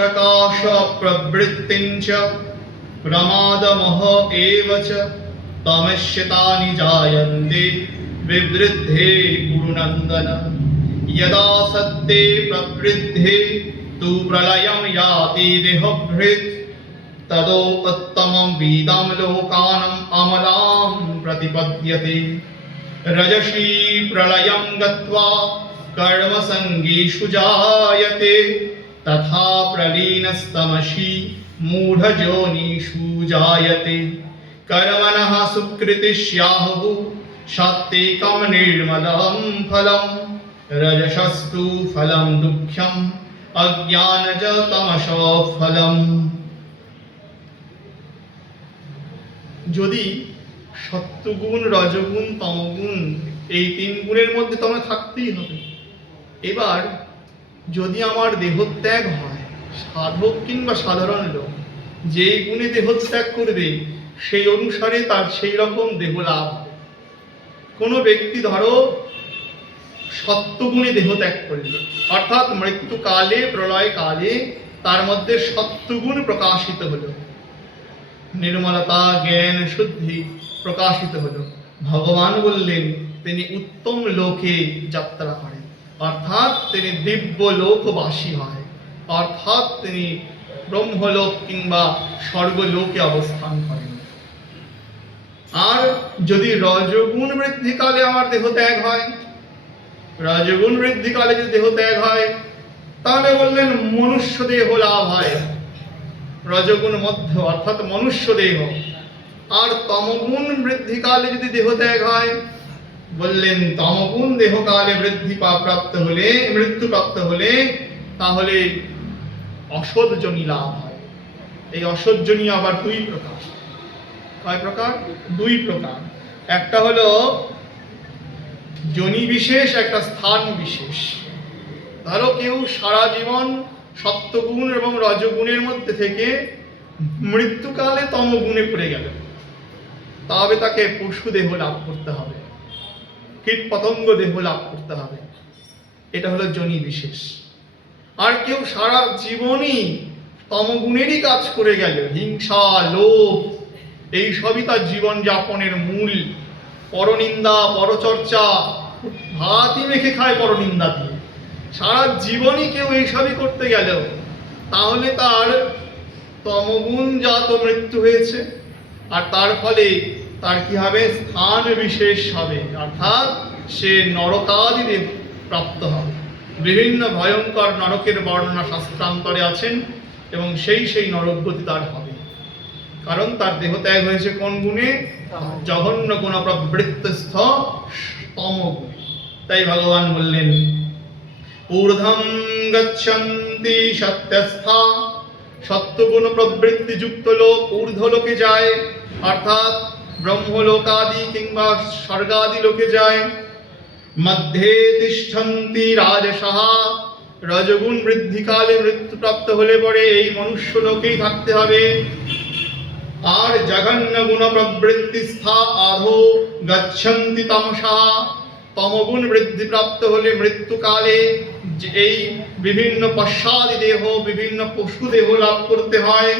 प्रकाश प्रवृत्तिञ्च प्रमादमोह एव च तमस्यतानि जायन्ते विवृद्धे गुरुनन्दन। यदा सत्ते प्रवृद्धे तु प्रलयं याति देहभृत् तदोत्तमं वेदां लोकानाम् अमलां प्रतिपद्यते। रजसी प्रलयं गत्वा कर्मसङ्गेषु जायते तथा प्रलीनस्तमसि मूढयोनिषु जायते। कर्मणः सुकृति स्याहुः सात्त्विकं निर्मलं फलं रजसस्तु फलं दुःखम् अज्ञानज तमसः फलम्। যদি সত্যগুণ, রজগুণ, তমগুণ এই তিন গুণের মধ্যে তোমায় থাকতেই হবে। এবার যদি আমার দেহত্যাগ হয়, সাধক কিংবা সাধারণ লোক যেই গুণে দেহত্যাগ করবে সেই অনুসারে তার সেই রকম দেহ লাভ হবে। কোনো ব্যক্তি ধরো সত্যগুণে দেহ ত্যাগ করল, অর্থাৎ মৃত্যুকালে প্রলয়কালে তার মধ্যে সত্যগুণ প্রকাশিত হলো, নির্মলতা জ্ঞান শুদ্ধি প্রকাশিত হলো। ভগবান বললেন তিনি উত্তম লোকে যাত্রা করেন, অর্থাৎ তিনি দিব্য লোকবাসী হয়, অর্থাৎ তিনি ব্রহ্মলোক কিংবা স্বর্গলোকে অবস্থান করেন। আর যদি রজগুণ বৃদ্ধিকালে আমার দেহ ত্যাগ হয়, রজগুণ বৃদ্ধিকালে যদি দেহ ত্যাগ হয় তাহলে বললেন মনুষ্য দেহ লাভ হয়, রজগুণ মধ্য অর্থাৎ মনুষ্য দেহ। আর তমগুণ বৃদ্ধিকালে যদি দেহ ত্যাগ হয় বললেন তমগুণ দেহকালে বৃদ্ধি প্রাপ্ত হলে, মৃত্যু প্রাপ্ত হলে তাহলে অসৎজনী লাভ হয়। এই অসৎজনী আবার দুই প্রকার। কয় প্রকার? দুই প্রকার। একটা হলো জনি বিশেষ, একটা স্থান বিশেষ। ধরো কেউ সারা জীবন সত্যগুণ এবং রজগুণের মধ্যে থেকে মৃত্যুকালে তমগুণে পড়ে গেল, তবে তাকে পশু দেহ লাভ করতে হবে, কীট পতঙ্গ দেহ লাভ করতে হবে। এটা হলো জনি বিশেষ। আর কেউ সারা জীবনই তমগুণেরই কাজ করে গেল, হিংসা লোভ এই সবই তার জীবন যাপনের মূল, পরনিন্দা পরচর্চা, ভাতই মেখে খায় পরনিন্দা দিয়ে, সারা জীবনই কেউ এইসবই করতে গেল তাহলে তার তমগুণ জাত মৃত্যু হয়েছে। আর তার ফলে তার কি হবে? স্থান বিশেষ হবে, অর্থাৎ সে নরকাদি দেহ প্রাপ্ত হবে। বিভিন্ন ভয়ঙ্কর নরকের বর্ণনা শাস্ত্রান্তরে আছেন এবং সেই নরকগতি তার হবে, কারণ তার দেহ ত্যাগ হয়েছে কোন গুণে? জঘন্য গুণ প্রবৃত্তস্থ তমগুণে। তাই ভগবান বললেন ঊর্ধ্বং গচ্ছন্তি সত্যস্থা, সত্যগুণ প্রবৃত্তি যুক্ত লোক ঊর্ধ্ব লোকে যায়, অর্থাৎ ব্রহ্মলোকাদি কিংবা স্বর্গাদি লোকে যায়। মধ্যে তিষ্ঠন্তি রাজসঃ, রজগুণ বৃদ্ধিকালে মৃত্যুপ্রাপ্ত হলে পরে এই মনুষ্য লোকেই থাকতে হবে। আর জঘন্য গুণ প্রবৃত্তিস্থা আধো গচ্ছন্তি তমসঃ, তমগুণ বৃদ্ধি প্রাপ্ত হলে মৃত্যুকালে এই বিভিন্ন পশ্চাদি দেহ, বিভিন্ন পশু দেহ লাভ করতে হয়।